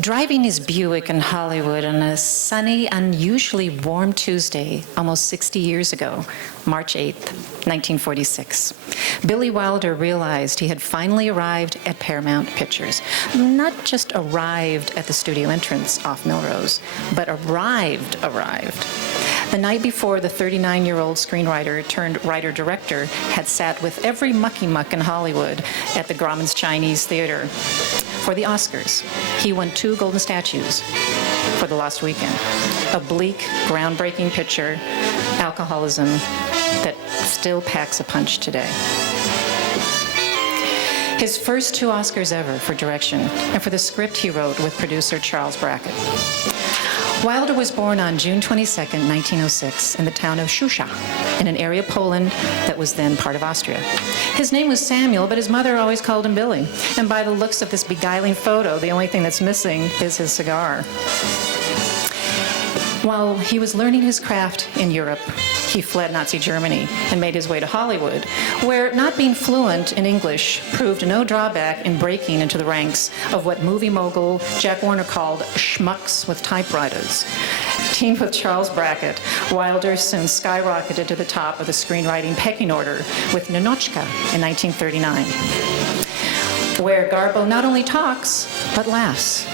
Driving his Buick in Hollywood on a sunny, unusually warm Tuesday, almost 60 years ago, March 8th, 1946, Billy Wilder realized he had finally arrived at Paramount Pictures. Not just arrived at the studio entrance off Melrose, but arrived. The night before, the 39-year-old screenwriter turned writer-director had sat with every mucky-muck in Hollywood at the Grauman's Chinese Theater for the Oscars. He won 2 Golden Statues for The Lost Weekend. A bleak, groundbreaking picture, alcoholism, that still packs a punch today. His first 2 Oscars ever for direction, and for the script he wrote with producer Charles Brackett. Wilder was born on June 22, 1906, in the town of Shusha, in an area of Poland that was then part of Austria. His name was Samuel, but his mother always called him Billy. And by the looks of this beguiling photo, the only thing that's missing is his cigar. While he was learning his craft in Europe, he fled Nazi Germany and made his way to Hollywood, where not being fluent in English proved no drawback in breaking into the ranks of what movie mogul Jack Warner called schmucks with typewriters. Teamed with Charles Brackett, Wilder soon skyrocketed to the top of the screenwriting pecking order with Ninotchka in 1939, where Garbo not only talks, but laughs.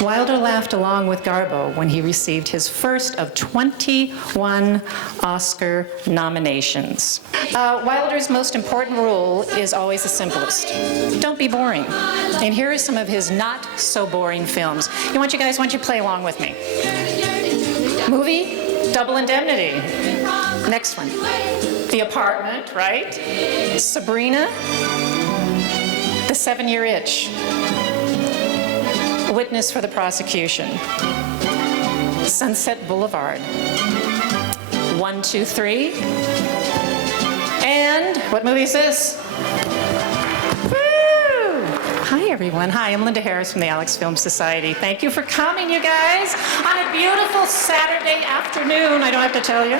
Wilder laughed along with Garbo when he received his first of 21 Oscar nominations. Wilder's most important rule is always the simplest. Don't be boring. And here are some of his not-so-boring films. You want you play along with me. Movie, Double Indemnity. Next one. The Apartment, right? Sabrina. The 7-Year Itch. Witness for the Prosecution. Sunset Boulevard. 1, 2, 3. And what movie is this? Woo! Hi, everyone. Hi, I'm Linda Harris from the Alex Film Society. Thank you for coming, you guys, on a beautiful Saturday afternoon, I don't have to tell you.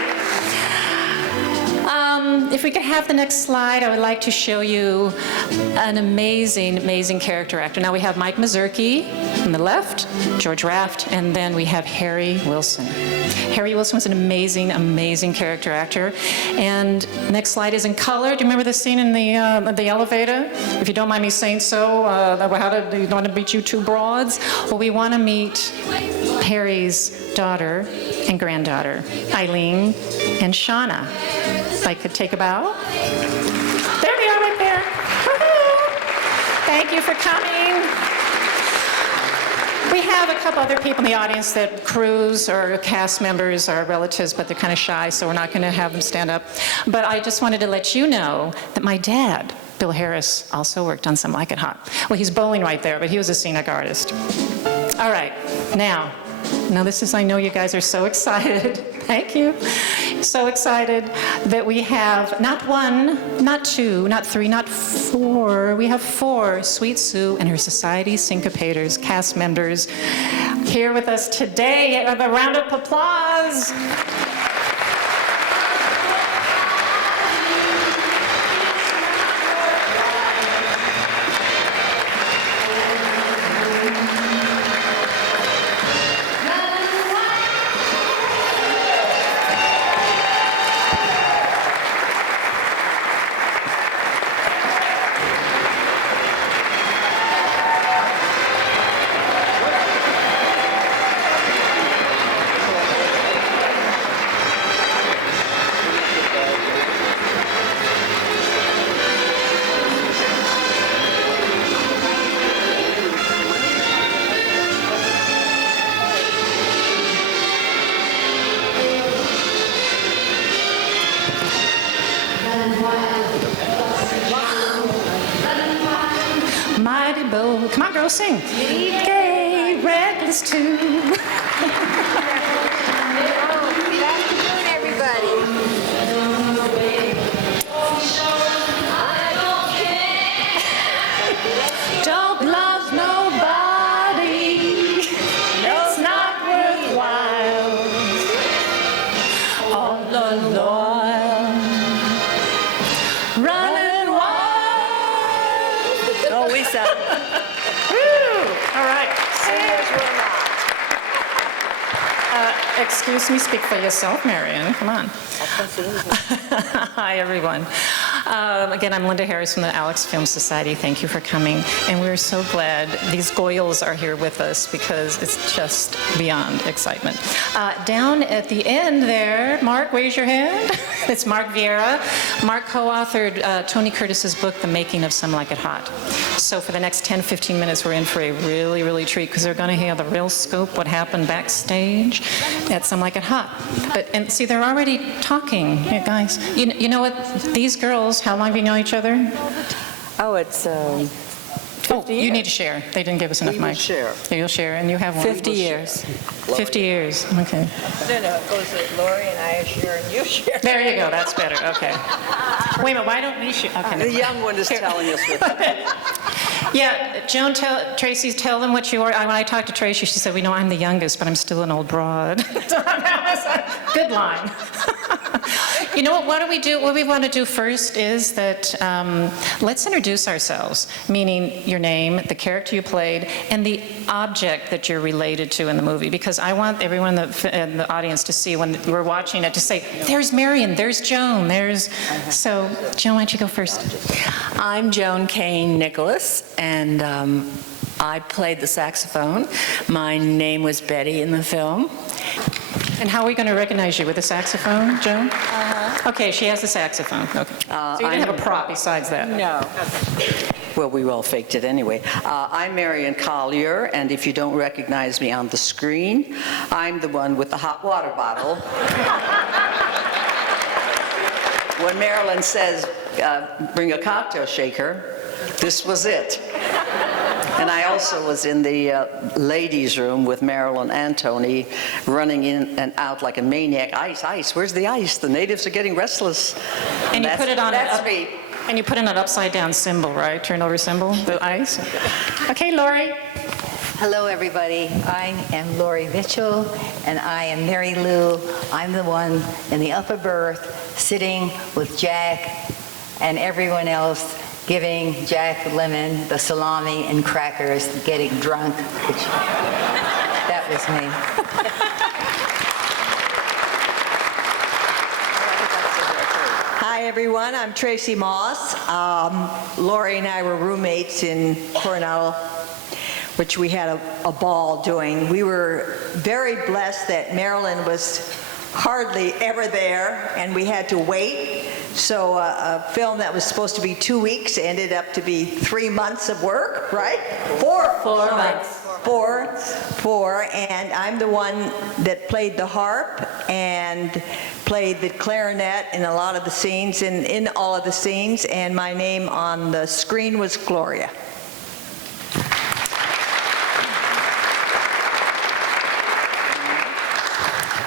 If we could have the next slide, I would like to show you an amazing, amazing character actor. Now we have Mike Mazurki on the left, George Raft, and then we have Harry Wilson. Harry Wilson was an amazing, amazing character actor. And next slide is in color. Do you remember the scene in the elevator? If you don't mind me saying so, how did you want to meet you 2 broads? Well, we want to meet Harry's daughter and granddaughter, Eileen and Shauna. If I could take a bow. There they are right there. Woo-hoo. Thank you for coming. We have a couple other people in the audience that crews or cast members or relatives, but they're kind of shy, so we're not going to have them stand up. But I just wanted to let you know that my dad, Bill Harris, also worked on Some Like It Hot. Well, he's bowling right there, but he was a scenic artist. All right, now this is, I know you guys are so excited. Thank you. So excited that we have not 1, not 2, not 3, not 4. We have 4 Sweet Sue and her Society Syncopators cast members here with us today. A round of applause. Mighty bold. Come on, girls, sing. Gay, reckless too. Good afternoon, everybody. Don't love nobody. It's not worthwhile. All alone. Running wild. Oh, Lisa. Woo! All right. Excuse me, speak for yourself, Marion. Come on. Hi, everyone. Again, I'm Linda Harris from the Alex Film Society. Thank you for coming. And we're so glad these Goyles are here with us because it's just beyond excitement. Down at the end there, Mark, raise your hand. It's Mark Vieira. Mark co-authored Tony Curtis's book, The Making of Some Like It Hot. So for the next 10, 15 minutes, we're in for a really, really treat because they're going to hear the real scoop, what happened backstage at Some Like It Hot. And see, they're already talking, hey, guys. You know what? These girls, how long have you known each other? Oh, it's 50 years. You need to share. They didn't give us enough mics. We will share. Yeah, you'll share, and you have one. 50 years. 50 years, okay. No, it goes with Lori and I share and you share. There you go, that's better, okay. Wait a minute, why don't we share? Okay, The never young one is telling us what. Yeah, Joan, Tracy, tell them what you are. When I talked to Tracy, she said, "We know I'm the youngest, but I'm still an old broad." Good line. You know what do we do? What we want to do first is that let's introduce ourselves, meaning your name, the character you played, and the object that you're related to in the movie, because I want everyone in the audience to see when we're watching it to say, there's Marion, there's Joan, there's... So, Joan, why don't you go first? I'm Joan Kane Nicholas, and I played the saxophone. My name was Betty in the film. And how are we going to recognize you? With the saxophone, Joan? Okay, she has the saxophone. Okay. So you didn't have a prop besides that? No. Well, we all faked it anyway. I'm Marion Collier, and if you don't recognize me on the screen, I'm the one with the hot water bottle. When Marilyn says, bring a cocktail shaker, this was it. And I also was in the ladies' room with Marilyn and Tony, running in and out like a maniac. Ice, ice, where's the ice? The natives are getting restless. And you put it on That's me. And you put in an upside-down symbol, right? Turn over symbol, the ice. Okay, Lori. Hello, everybody. I am Lori Mitchell, and I am Mary Lou. I'm the one in the upper berth, sitting with Jack and everyone else, giving Jack lemon, the salami, and crackers, getting drunk. That was me. Hi, everyone. I'm Tracy Moss. Lori and I were roommates in Coronado, which we had a ball doing. We were very blessed that Marilyn was hardly ever there, and we had to wait. So a film that was supposed to be 2 weeks ended up to be 3 months of work, right? Four months. Four, and I'm the one that played the harp and played the clarinet in a lot of the scenes, in all of the scenes, and my name on the screen was Gloria.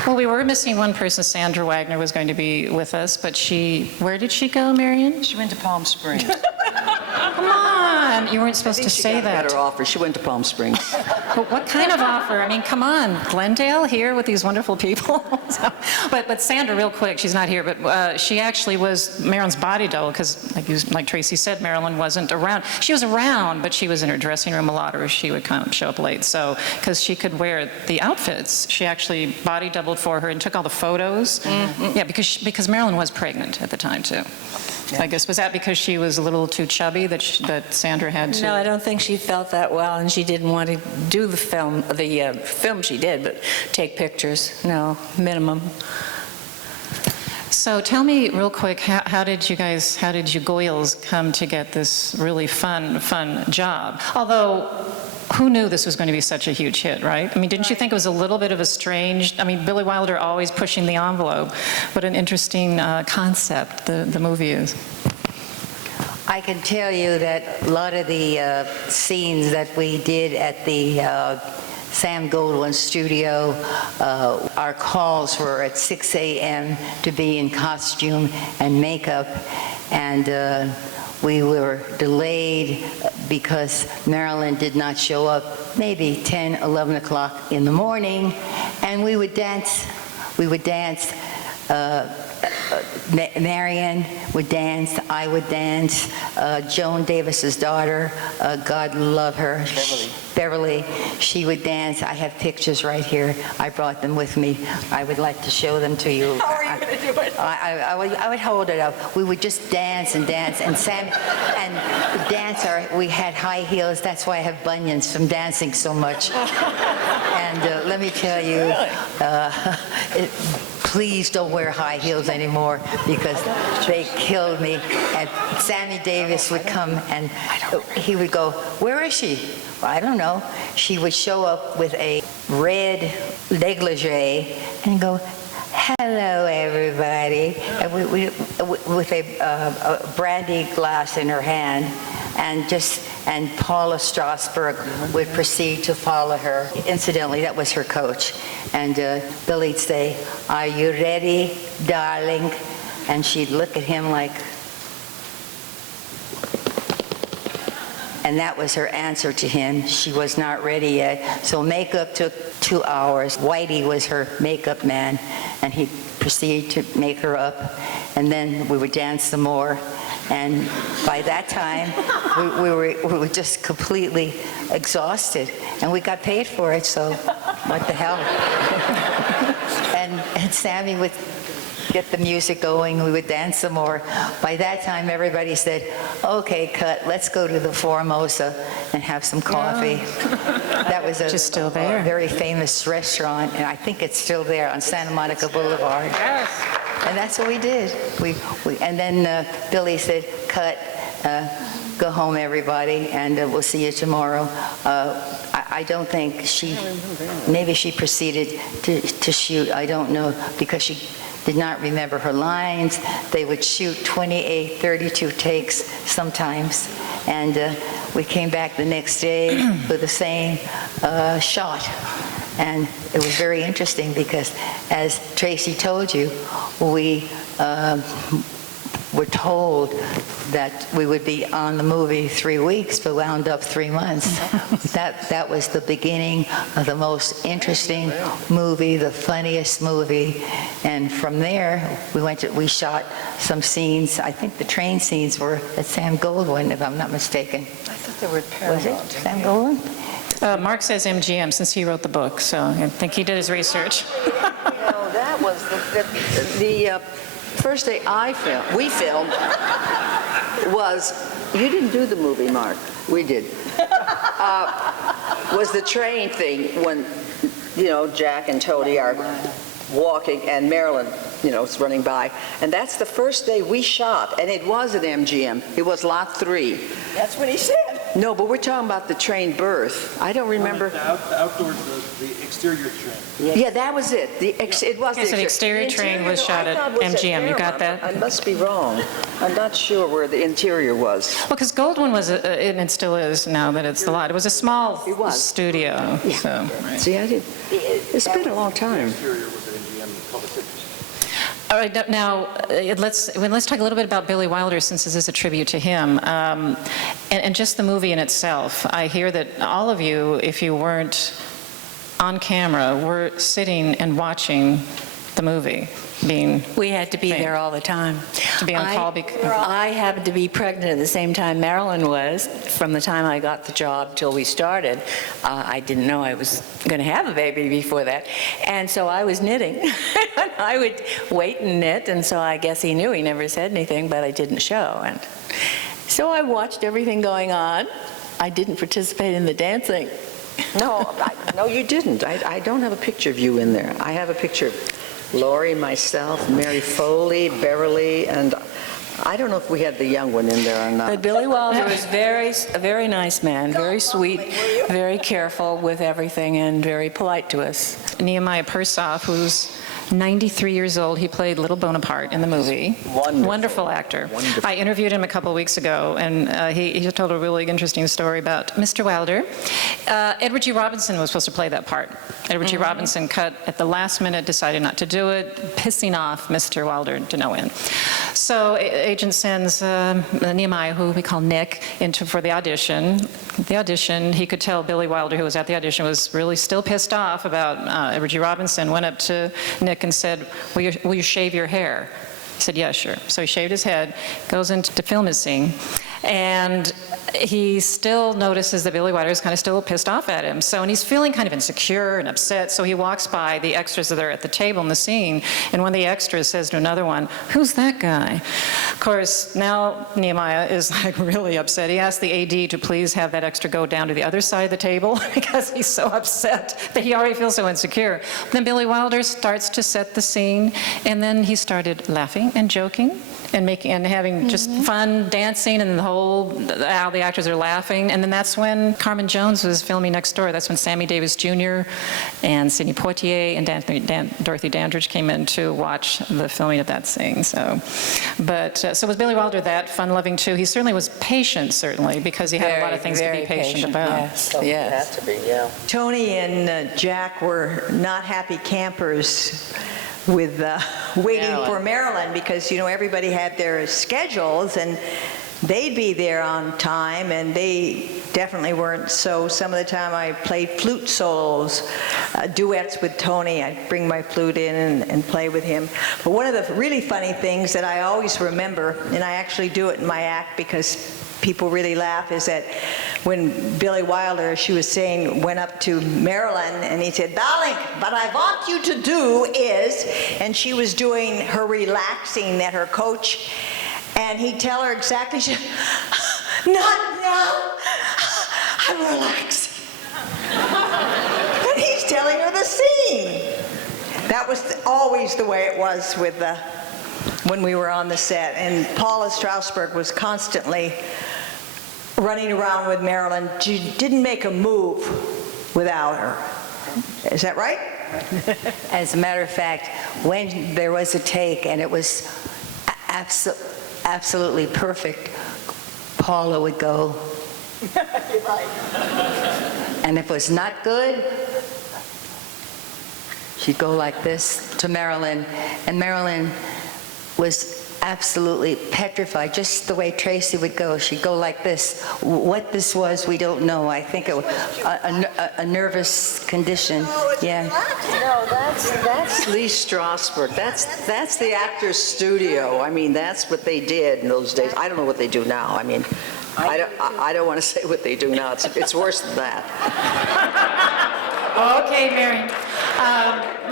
Well, we were missing one person. Sandra Wagner was going to be with us, but where did she go, Marion? She went to Palm Springs. Come on, you weren't supposed to say that. Better offer. She went to Palm Springs. But what kind of offer? I mean, come on, Glendale here with these wonderful people. But Sandra, real quick, she's not here, but she actually was Marilyn's body double because, like Tracy said, Marilyn wasn't around. She was around, but she was in her dressing room a lot, or she would kind of show up late. So, because she could wear the outfits, she actually body doubled for her and took all the photos. Mm-hmm. Yeah, because Marilyn was pregnant at the time too. Yeah. I guess, was that because she was a little too chubby that Sandra had to? No, I don't think she felt that well, and she didn't want to do the film she did, but take pictures, no, minimum. So tell me real quick, how did you Goyles come to get this really fun job? Although, who knew this was going to be such a huge hit, right? I mean, didn't you think it was a little bit of a strange, I mean, Billy Wilder always pushing the envelope. What an interesting concept the movie is. I can tell you that a lot of the scenes that we did at the Sam Goldwyn studio, our calls were at 6 a.m. to be in costume and makeup, and we were delayed because Marilyn did not show up maybe 10, 11 o'clock in the morning, and we would dance Marion would dance, I would dance, Joan Davis's daughter, God love her. Beverly, she would dance. I have pictures right here. I brought them with me. I would like to show them to you. How are you going to do it? I would hold it up. We would just dance and dance. And Sam and the dancer, we had high heels. That's why I have bunions from dancing so much. And let me tell you, please don't wear high heels anymore because they killed me. And Sammy Davis would come and he would go, "Where is she?" Well, I don't know. She would show up with a red negligee and go, "Hello, everybody," and with a brandy glass in her hand, and Paula Strasberg would proceed to follow her. Incidentally, that was her coach. And Billy'd say, "Are you ready, darling?" And she'd look at him like, and that was her answer to him. She was not ready yet. So makeup took 2 hours. Whitey was her makeup man, and he proceeded to make her up. And then we would dance some more. And by that time, we were just completely exhausted. And we got paid for it, so what the hell? and Sammy would get the music going, we would dance some more. By that time, everybody said, "Okay, cut, let's go to the Formosa and have some coffee." That was a still there. a very famous restaurant, and I think it's still there on Santa Monica Boulevard. Yes. And that's what we did. And then Billy said, "Cut, go home, everybody, and we'll see you tomorrow." I don't think maybe she proceeded to shoot, I don't know, because she did not remember her lines. They would shoot 28, 32 takes sometimes. And we came back the next day with the same shot. And it was very interesting because, as Tracy told you, we were told that we would be on the movie 3 weeks, but wound up 3 months. That was the beginning of the most interesting movie, the funniest movie. And from there, we shot some scenes. I think the train scenes were at Sam Goldwyn, if I'm not mistaken. I thought they were Paramount. Was it Sam Goldwyn? Mark says MGM since he wrote the book, so I think he did his research. That was the first day we filmed was, you didn't do the movie, Mark. We did. Was the train thing when, Jack and Tony are walking and Marilyn, is running by. And that's the first day we shot, and it was at MGM. It was lot 3. That's what he said. No, but we're talking about the train berth. I don't remember. The outdoor, the exterior train. Yeah, that was it. It was Yes, the exterior train was shot at MGM. You got that? I must be wrong. I'm not sure where the interior was. Well, because Goldwyn was, and it still is now that it's the lot, it was a small It was. studio. Yeah. So. See, it's been a long time. Exterior was at MGM Public Pictures. All right, now let's talk a little bit about Billy Wilder, since this is a tribute to him, and just the movie in itself. I hear that all of you, if you weren't on camera, were sitting and watching the movie. We had to be there all the time. To be on call. I happened to be pregnant at the same time Marilyn was. From the time I got the job till we started, I didn't know I was going to have a baby before that. And so I was knitting. And I would wait and knit, and so I guess he knew. He never said anything, but I didn't show. And so I watched everything going on. I didn't participate in the dancing. No, no, you didn't. I don't have a picture of you in there. I have a picture of Laurie, myself, Mary Foley, Beverly, and I don't know if we had the young one in there or not. But Billy Wilder was a very nice man, very sweet, very careful with everything, and very polite to us. Nehemiah Persoff, who's 93 years old. He played Little Bonaparte in the movie. Wonderful actor. Wonderful. I interviewed him a couple of weeks ago, and he told a really interesting story about Mr. Wilder. Edward G. Robinson was supposed to play that part. Edward G. Robinson cut at the last minute, decided not to do it, pissing off Mr. Wilder to no end. So agent sends Nehemiah, who we call Nick, for the audition. The audition, he could tell Billy Wilder, who was at the audition, was really still pissed off about Edward G. Robinson, went up to Nick and said, will you shave your hair? He said, yeah, sure. So he shaved his head, goes in to film his scene, and he still notices that Billy Wilder is kind of still pissed off at him. So, and he's feeling kind of insecure and upset, so he walks by the extras that are at the table in the scene, and one of the extras says to another one, who's that guy? Of course, now Nehemiah is like really upset. He asked the AD to please have that extra go down to the other side of the table because he's so upset that he already feels so insecure. Then Billy Wilder starts to set the scene, and then he started laughing and joking and making and having just fun dancing, and the whole how the actors are laughing. And then that's when Carmen Jones was filming next door. That's when Sammy Davis Jr. and Sidney Poitier and Dorothy Dandridge came in to watch the filming of that scene. So, but so was Billy Wilder that fun-loving too? He certainly was patient, certainly, because he had a lot of things to be patient about. Yes, yes. Had to be, yeah. Tony and Jack were not happy campers with waiting for Marilyn because, you know, everybody had their schedules and they'd be there on time, and they definitely weren't. So some of the time I played flute solos, duets with Tony. I'd bring my flute in and play with him. But one of the really funny things that I always remember, and I actually do it in my act because people really laugh, is that when Billy Wilder, as she was saying, went up to Marilyn and he said, darling, what I want you to do is, and she was doing her relaxing at her coach, and he'd tell her exactly, she, not now, I'm relaxing. And he's telling her the scene. That was always the way it was with when we were on the set. And Paula Strasberg was constantly running around with Marilyn. She didn't make a move without her. Is that right? As a matter of fact, when there was a take and it was absolutely perfect, Paula would go. And if it was not good, she'd go like this to Marilyn, and Marilyn was absolutely petrified, just the way Tracy would go. She'd go like this. What this was, we don't know. I think it was a nervous condition. Yeah. No, that's Lee Strasberg. That's the actor's studio. I mean, that's what they did in those days. I don't know what they do now. I mean, I don't want to say what they do now. It's worse than that. Okay, Mary.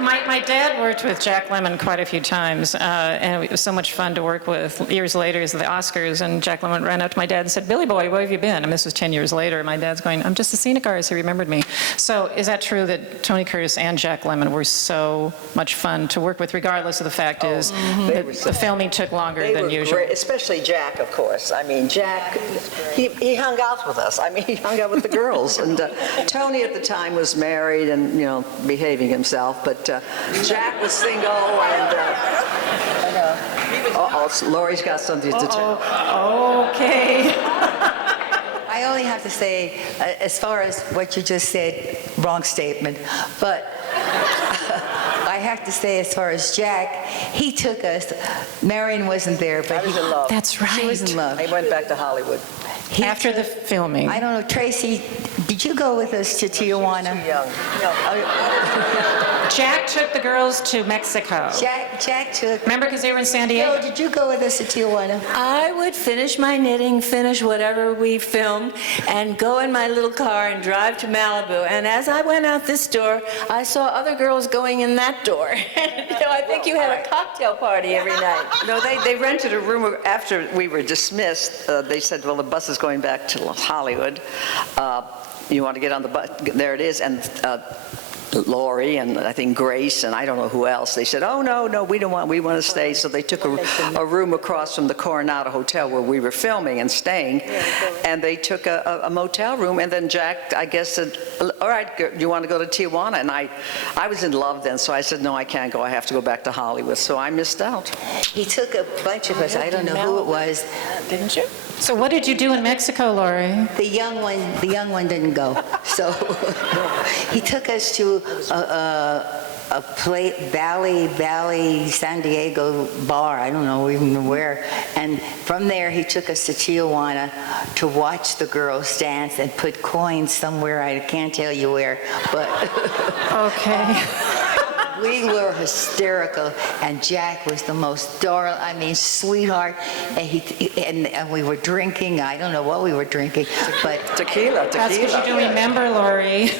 My dad worked with Jack Lemmon quite a few times, and it was so much fun to work with. Years later, it was the Oscars, and Jack Lemmon ran up to my dad and said, Billy boy, where have you been? And this was 10 years later, and my dad's going, I'm just a scenic artist, he remembered me. So is that true that Tony Curtis and Jack Lemmon were so much fun to work with, regardless of the fact is that the filming took longer than usual? Great, especially Jack, of course. I mean, Jack, he hung out with us. I mean, he hung out with the girls. And Tony at the time was married and, you know, behaving himself, but Jack was single, and Laurie's got something to tell. Okay. I only have to say, as far as what you just said, wrong statement, but I have to say, as far as Jack, he took us. Marion wasn't there, but I was in love. That's right. she was in love. I went back to Hollywood. After the filming. I don't know, Tracy, did you go with us to Tijuana? Too young. Jack took the girls to Mexico. Jack took. Remember, because they were in San Diego? Did you go with us to Tijuana? I would finish my knitting, finish whatever we filmed, and go in my little car and drive to Malibu. And as I went out this door, I saw other girls going in that door. So I think you had a cocktail party every night. No, they rented a room after we were dismissed. They said, well, the bus is going back to Hollywood. You want to get on the bus? There it is. And Laurie and I think Grace and I don't know who else, they said, oh, no, we want to stay. So they took a room across from the Coronado Hotel where we were filming and staying, and they took a motel room. And then Jack, I guess, said, all right, do you want to go to Tijuana? And I was in love then, so I said, no, I can't go. I have to go back to Hollywood. So I missed out. He took a bunch of us. I don't know who it was. Didn't you? So what did you do in Mexico, Laurie? The young one didn't go. So he took us to a Valley San Diego bar. I don't know even where. And from there, he took us to Tijuana to watch the girls dance and put coins somewhere. I can't tell you where, but Okay. We were hysterical, and Jack was the most sweetheart. And we were drinking. I don't know what we were drinking, but Tequila. That's what you do remember, Lori.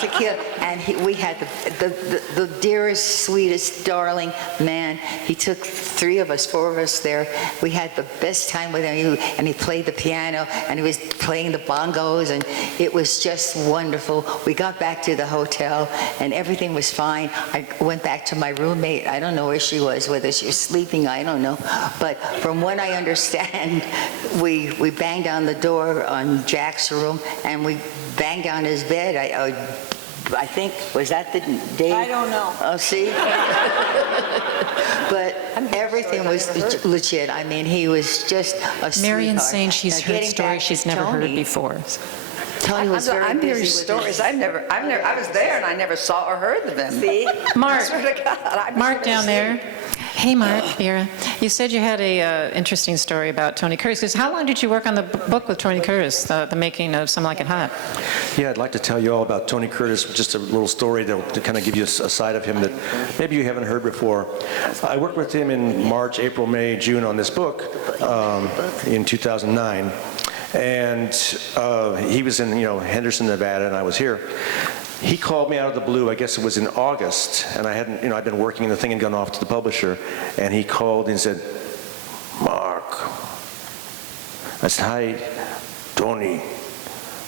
tequila. And we had the dearest, sweetest, darling man. He took 4 of us there. We had the best time with him. And he played the piano, and he was playing the bongos, and it was just wonderful. We got back to the hotel, and everything was fine. I went back to my roommate. I don't know where she was, whether she was sleeping, I don't know. But from what I understand, we banged on the door on Jack's room, and we banged on his bed. I think, was that the day? I don't know. Oh, see? But everything was legit. I mean, he was just a sweetheart. Marion's saying she's Now, heard getting stories back she's to never heard Tony, before. Tony was very I'm busy hearing with stories. his- I was there and I never saw or heard of them. See? Mark, I swear to God, I've Mark never down seen there. it. Hey, Mark, Vera, you said you had a interesting story about Tony Curtis. 'Cause how long did you work on the book with Tony Curtis, the making of Some Like It Hot? Yeah, I'd like to tell you all about Tony Curtis, just a little story to kind of give you a side of him that maybe you haven't heard before. I worked with him in March, April, May, June on this book in 2009. And he was in, Henderson, Nevada, and I was here. He called me out of the blue, I guess it was in August, and I hadn't, I'd been working in the thing and gone off to the publisher, and he called and said, "Mark." I said, "Hi, Tony."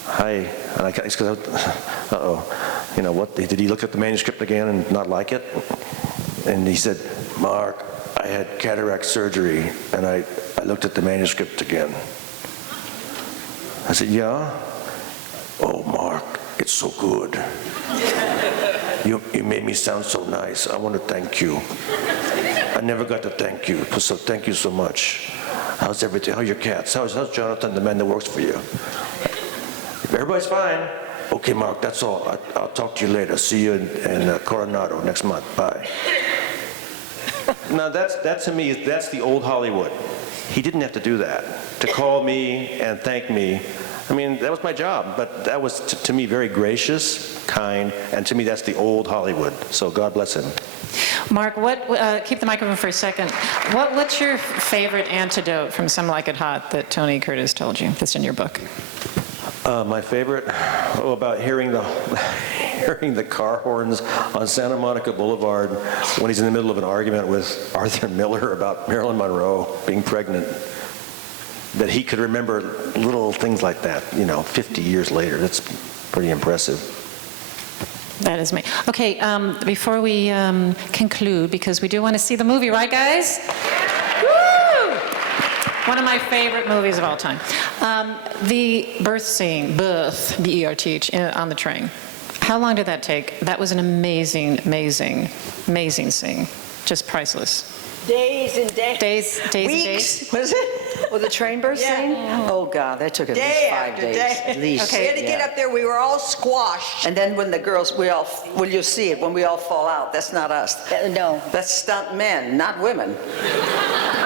Hi. And he goes, "Uh-oh." What, did he look at the manuscript again and not like it? And he said, "Mark, I had cataract surgery, and I looked at the manuscript again." I said, "Yeah?" "Oh, Mark, it's so good. You made me sound so nice. I want to thank you. I never got to thank you, so thank you so much. How's everything? How are your cats? How's Jonathan, the man that works for you?" "Everybody's fine." "Okay, Mark, that's all. I'll talk to you later. See you in Coronado next month. Bye." Now, that to me, that's the old Hollywood. He didn't have to do that. To call me and thank me, I mean, that was my job, but that was, to me, very gracious, kind, and to me, that's the old Hollywood. So God bless him. Mark, keep the microphone for a second. What's your favorite antidote from Some Like It Hot that Tony Curtis told you that's in your book? My favorite, about hearing the car horns on Santa Monica Boulevard when he's in the middle of an argument with Arthur Miller about Marilyn Monroe being pregnant. That he could remember little things like that, 50 years later. That's pretty impressive. That is me. Okay, before we conclude, because we do want to see the movie, right, guys? Woo! One of my favorite movies of all time. The birth scene, B-E-R-T-H, on the train. How long did that take? That was an amazing, amazing, amazing scene. Just priceless. Days and days. Days and days. Weeks. Was it? Well, the train burst Yeah. scene? Oh, God, that took at least Day 5 after days. day. At least. We had to get up there, we were all squashed. And then when the girls, you'll see it, when we all fall out, that's not us. No. That's stunt men, not women.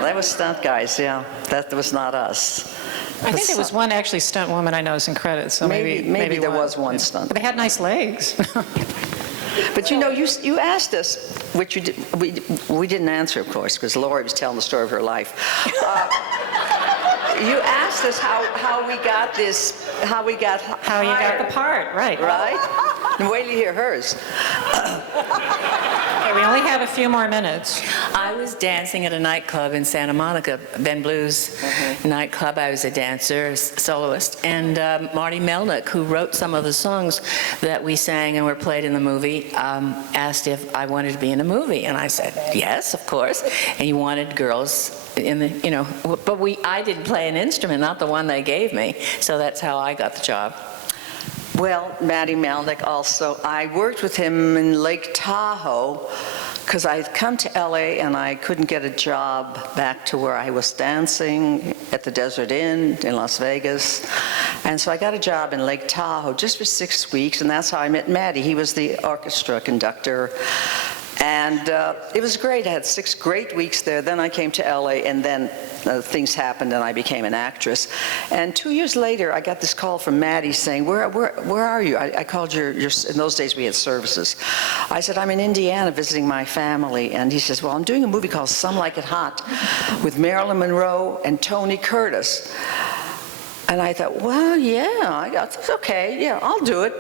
That was stunt guys, yeah. That was not us. I think there was one actually stunt woman I noticed in credits, so maybe there was one stunt. But they had nice legs. But you asked us, which we didn't answer, of course, because Lori was telling the story of her life. You asked us how we got this, how we got How you got hired, the part, right. right? And wait till you hear hers. Okay, we only have a few more minutes. I was dancing at a nightclub in Santa Monica, Ben Blues nightclub. I was a dancer, soloist, and Marty Melnick, who wrote some of the songs that we sang and were played in the movie, asked if I wanted to be in a movie, and I said yes, of course. And he wanted girls in the, but I didn't play an instrument, not the one they gave me, so that's how I got the job. Well, Matty Melnick also. I worked with him in Lake Tahoe because I'd come to LA and I couldn't get a job back to where I was dancing at the Desert Inn in Las Vegas. And so I got a job in Lake Tahoe just for 6 weeks, and that's how I met Matty. He was the orchestra conductor. And it was great. I had 6 great weeks there. Then I came to LA, and then things happened and I became an actress. And 2 years later, I got this call from Maddie saying, where are you? I called your, in those days we had services. I said, I'm in Indiana visiting my family. And he says, well, I'm doing a movie called Some Like It Hot with Marilyn Monroe and Tony Curtis. And I thought, well, yeah, it's okay, yeah, I'll do it.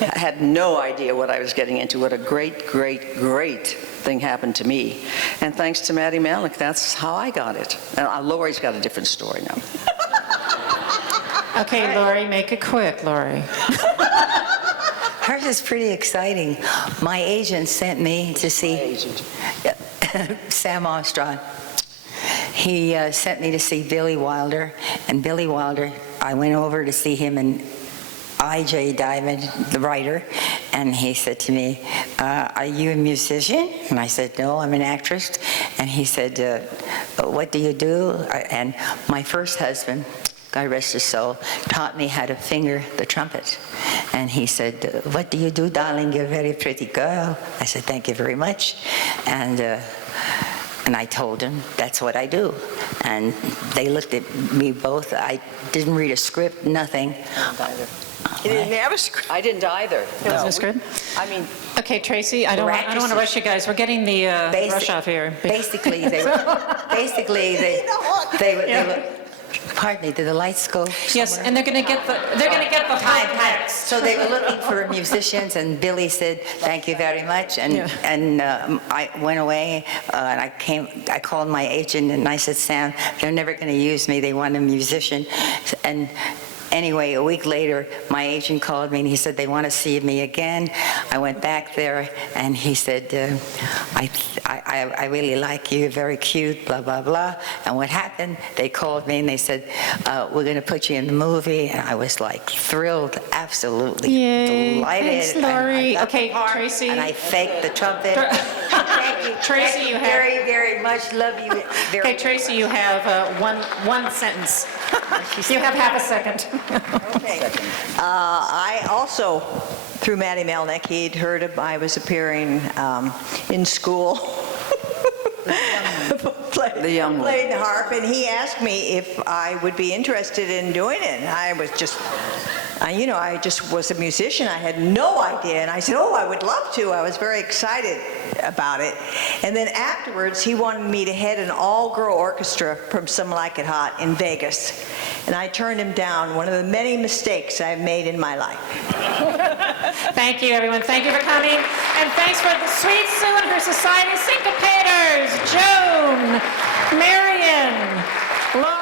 I had no idea what I was getting into. What a great, great, great thing happened to me. And thanks to Maddie Malik, that's how I got it. And Lori's got a different story now. Okay, Lori, make it quick, Lori. Hers is pretty exciting. My agent sent me to see Sam Armstrong. He sent me to see Billy Wilder, and Billy Wilder, I went over to see him and I.J. Diamond, the writer, and he said to me, are you a musician? And I said, no, I'm an actress. And he said, what do you do? And my first husband, God rest his soul, taught me how to finger the trumpet. And he said, what do you do, darling? You're a very pretty girl. I said, thank you very much. And I told him, that's what I do. And they looked at me both. I didn't read a script, nothing. You didn't have a script? I didn't either. Was this good? I mean, Okay, Tracy, I don't want to rush you guys. We're getting the rush off here. Basically, they were, pardon me, did the lights go? Yes, and they're going to get the Time. next. So they were looking for musicians, and Billy said, thank you very much. And I went away, and I called my agent, and I said, Sam, they're never going to use me. They want a musician. And anyway, a week later, my agent called me, and he said, they want to see me again. I went back there, and he said, I really like you, you're very cute, blah, blah, blah. And what happened, they called me, and they said, we're going to put you in the movie. And I was like thrilled, absolutely delighted. Thanks, Lori. And I got Okay, the part, Tracy. And I faked the trumpet. Thank you. Tracy, Thank you have- very, very much. Love you very Okay, Tracy, you have one sentence. You have half a second. Okay. I also, through Matty Melnick, he'd heard I was appearing in school. The young one. Played the harp, and he asked me if I would be interested in doing it. And I was just, I just was a musician. I had no idea. And I said, oh, I would love to. I was very excited about it. And then afterwards, he wanted me to head an all-girl orchestra from Some Like It Hot in Vegas. And I turned him down, one of the many mistakes I've made in my life. Thank you, everyone. Thank you for coming. And thanks for the Sweet Sue and her Society Syncopators, Joan, Marion, Laura.